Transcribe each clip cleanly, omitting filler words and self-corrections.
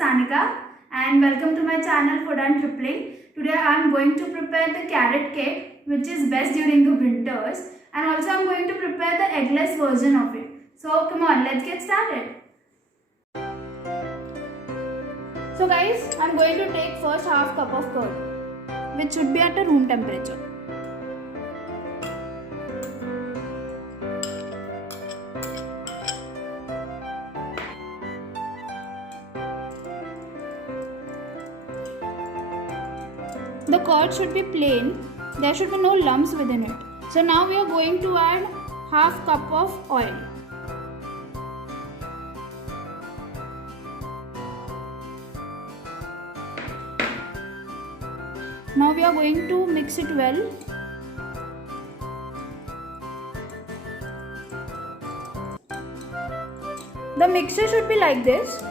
Sanika and welcome to my channel Food and Tripling. Today I am going to prepare the carrot cake which is best during the winters, and also I am going to prepare the eggless version of it. So come on, let's get started. So guys, I am going to take first half cup of curd which should be at a room temperature. The curd should be plain, there should be no lumps within it. So now we are going to add half cup of oil. Now we are going to mix it well. The mixture should be like this.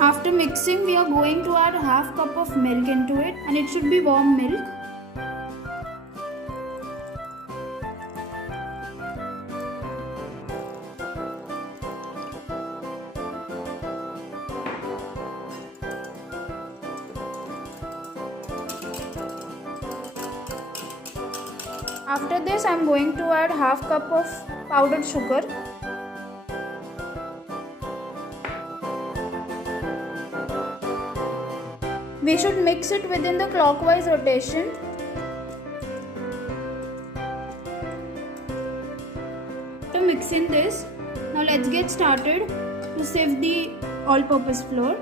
After mixing, we are going to add half cup of milk into it, and it should be warm milk. After this, I am going to add half cup of powdered sugar. We should mix it within the clockwise rotation. To mixing this, now let's get started to sieve the all-purpose flour.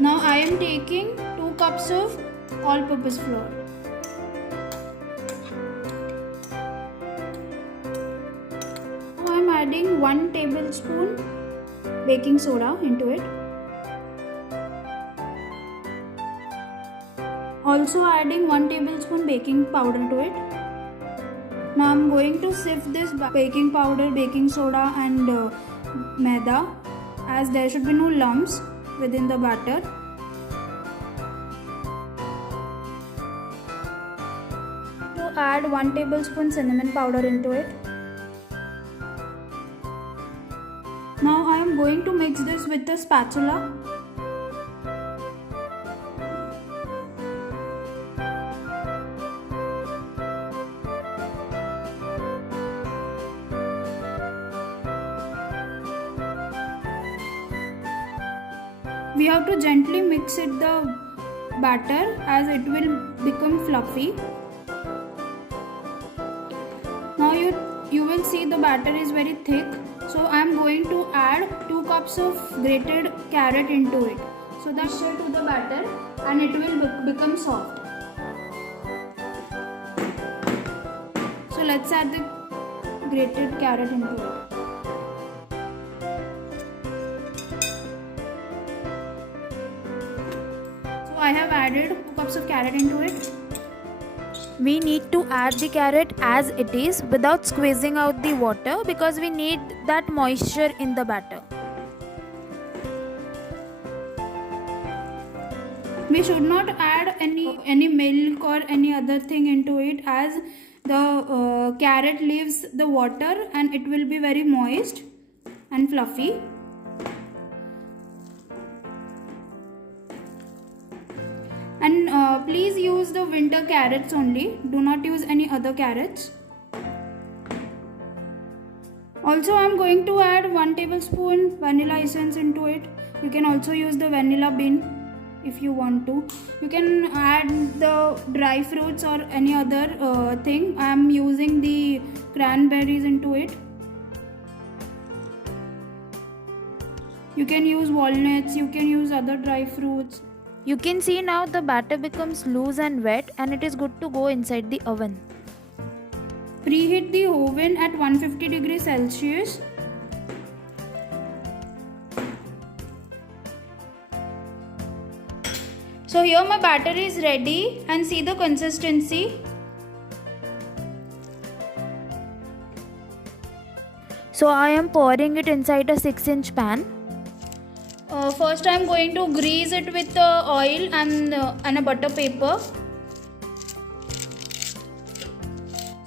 Now I am taking 2 cups of all-purpose flour. Adding 1 tablespoon baking soda into it. Also adding 1 tablespoon baking powder to it. Now I am going to sift this baking powder, baking soda and maida, as there should be no lumps within the batter. To add 1 tablespoon cinnamon powder into it. Now I am going to mix this with the spatula. We have to gently mix it the batter as it will become fluffy. Now you will see the batter is very thick. So I am going to add 2 cups of grated carrot into it. So that mixture to the batter and it will become soft. So let's add the grated carrot into it. So I have added 2 cups of carrot into it. We need to add the carrot as it is without squeezing out the water, because we need that moisture in the batter. We should not add any milk or any other thing into it, as the carrot leaves the water and it will be very moist and fluffy. And please use the winter carrots only. Do not use any other carrots. Also, I am going to add 1 tablespoon vanilla essence into it. You can also use the vanilla bean if you want to. You can add the dry fruits or any other thing. I am using the cranberries into it. You can use walnuts, you can use other dry fruits. You can see now the batter becomes loose and wet, and it is good to go inside the oven. Preheat the oven at 150 degrees Celsius. So here my batter is ready, and see the consistency. So I am pouring it inside a 6-inch pan. First I'm going to grease it with oil and a butter paper.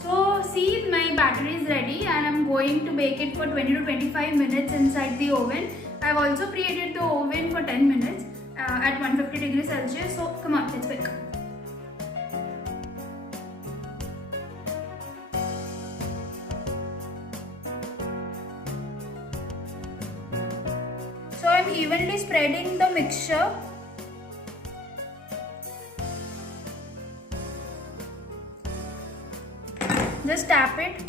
So see, my batter is ready and I'm going to bake it for 20 to 25 minutes inside the oven. I've also preheated the oven for 10 minutes at 150 degrees Celsius. So come on, let's bake. So I'm evenly spreading the mixture. Just tap it.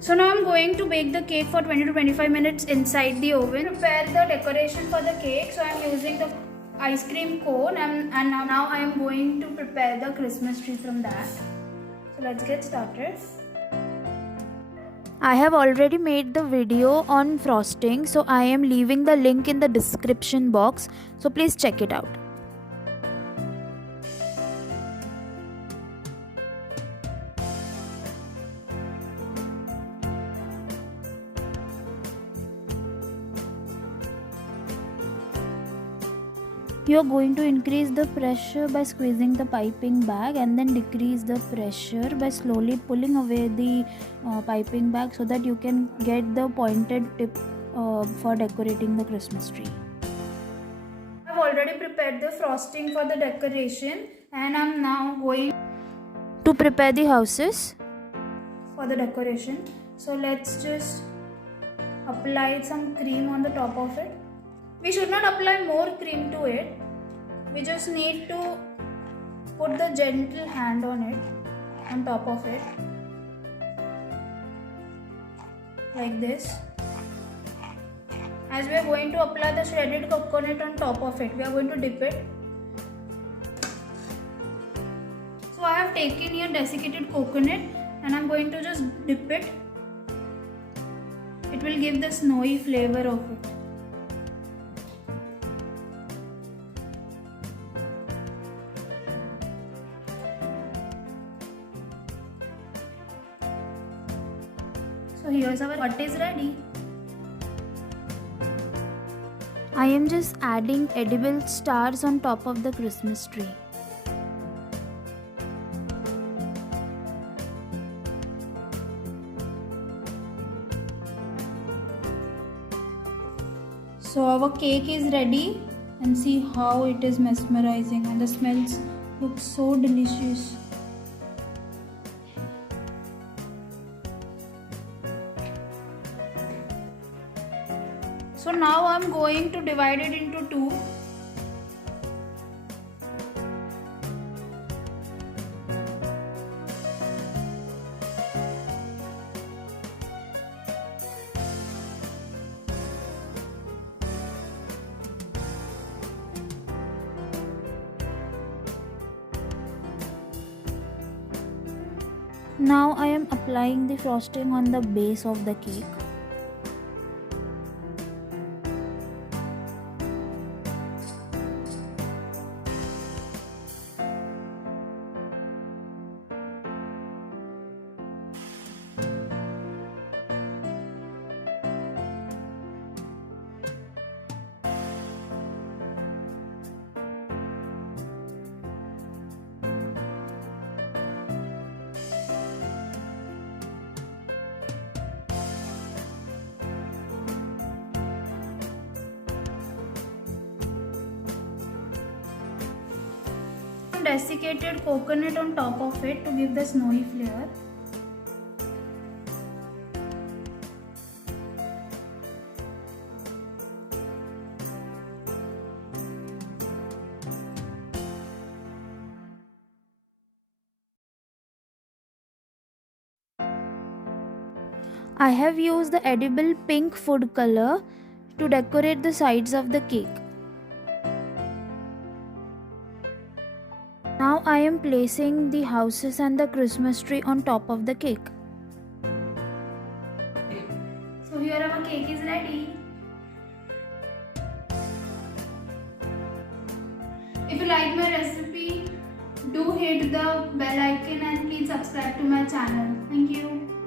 So now I'm going to bake the cake for 20 to 25 minutes inside the oven. Prepare the decoration for the cake. So I'm using the ice cream cone and now I am going to prepare the Christmas tree from that. So let's get started. I have already made the video on frosting, so I am leaving the link in the description box, so please check it out. You are going to increase the pressure by squeezing the piping bag and then decrease the pressure by slowly pulling away the piping bag so that you can get the pointed tip for decorating the Christmas tree. I've already prepared the frosting for the decoration and I'm now going to prepare the houses for the decoration. So let's just apply some cream on the top of it. We should not apply more cream to it. We just need to put the gentle hand on it, on top of it, like this. As we are going to apply the shredded coconut on top of it, we are going to dip it. So I have taken here desiccated coconut and I am going to just dip it. It will give the snowy flavor of it. So here's our what is ready. I am just adding edible stars on top of the Christmas tree. So our cake is ready and see how it is mesmerizing and the smells look so delicious. So now I'm going to divide it into two. Now I am applying the frosting on the base of the cake. Desiccated coconut on top of it to give the snowy flavor. I have used the edible pink food color to decorate the sides of the cake. Now I am placing the houses and the Christmas tree on top of the cake. So here our cake is ready. If you like my recipe, do hit the bell icon and please subscribe to my channel. Thank you.